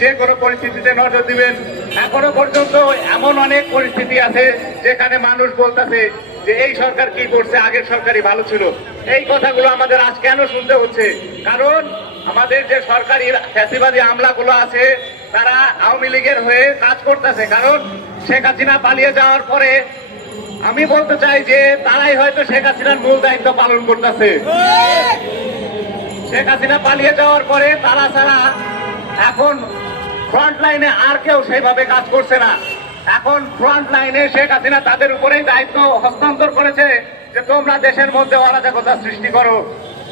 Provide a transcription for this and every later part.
যে কোনো পরিস্থিতিতে নজর দিবেন। এখনো পর্যন্ত এমন অনেক পরিস্থিতি আছে যেখানে মানুষ বলতেছে যে এই সরকার কি করছে, আগের সরকারই ভালো ছিল। এই কথাগুলো আমাদের আজ কেন শুনতে হচ্ছে? কারণ আমাদের যে সরকারি ফ্যাসিবাদী আমলাগুলো আছে তারা আওয়ামী লীগের হয়ে কাজ করতেছে। কারণ শেখ হাসিনা পালিয়ে যাওয়ার পরে আমি বলতে চাই যে তারাই হয়তো শেখ হাসিনার মূল দায়িত্ব পালন করতেছে। শেখ হাসিনা পালিয়ে যাওয়ার পরে তারা ছাড়া এখন ফ্রন্ট লাইনে আর কেউ সেইভাবে কাজ করছে না। এখন ফ্রন্ট লাইনে শেখ হাসিনা তাদের উপরেই দায়িত্ব হস্তান্তর করেছে যে তোমরা দেশের মধ্যে অরাজকতা সৃষ্টি করো,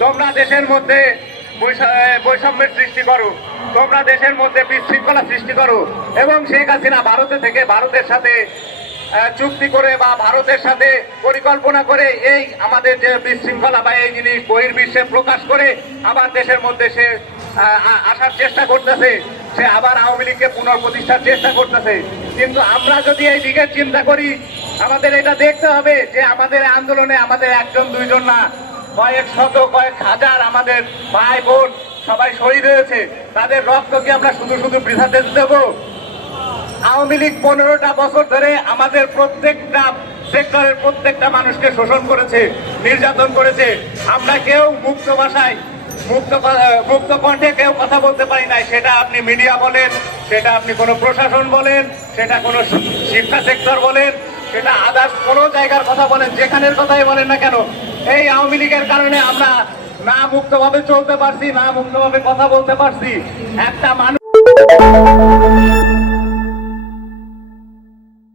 তোমরা দেশের মধ্যে বৈষম্যের সৃষ্টি করো, তোমরা দেশের মধ্যে বিশৃঙ্খলা সৃষ্টি করো। এবং শেখ হাসিনা ভারতের সাথে চুক্তি করে বা ভারতের সাথে পরিকল্পনা করে এই আমাদের যে বিশৃঙ্খলা বা এই জিনিস বহির্বিশ্বে প্রকাশ করে আবার দেশের মধ্যে সে আসার চেষ্টা করতেছে, সে আবার আওয়ামী লীগকে পুনঃপ্রতিষ্ঠার চেষ্টা করতেছে। কিন্তু আমরা যদি এই দিকে চিন্তা করি, আমাদের এটা দেখতে হবে যে আমাদের আন্দোলনে আমাদের একজন দুইজন না, কয়েক শত কয়েক হাজার আমাদের ভাই বোন সবাই শহীদ হয়েছে। তাদের রক্ত কি আমরা শুধু শুধু বৃথাতে দেবো? আওয়ামী লীগ 15টা বছর ধরে আমাদের প্রত্যেকটা সেক্টরের প্রত্যেকটা মানুষকে শোষণ করেছে, নির্যাতন করেছে। আমরা কেউ মুক্ত ভাষায় মুক্ত কণ্ঠে কেউ কথা বলতে পারি নাই। সেটা আপনি মিডিয়া বলেন, সেটা আপনি কোনো প্রশাসন বলেন, সেটা কোনো শিক্ষা সেক্টর বলেন, সেটা আদার্স কোনো জায়গার কথা বলেন, যেখানের কথাই বলেন না কেন, এই আওয়ামী লীগের কারণে আমরা না মুক্তভাবে চলতে পারছি, না মুক্তভাবে কথা বলতে পারছি। একটা মানুষ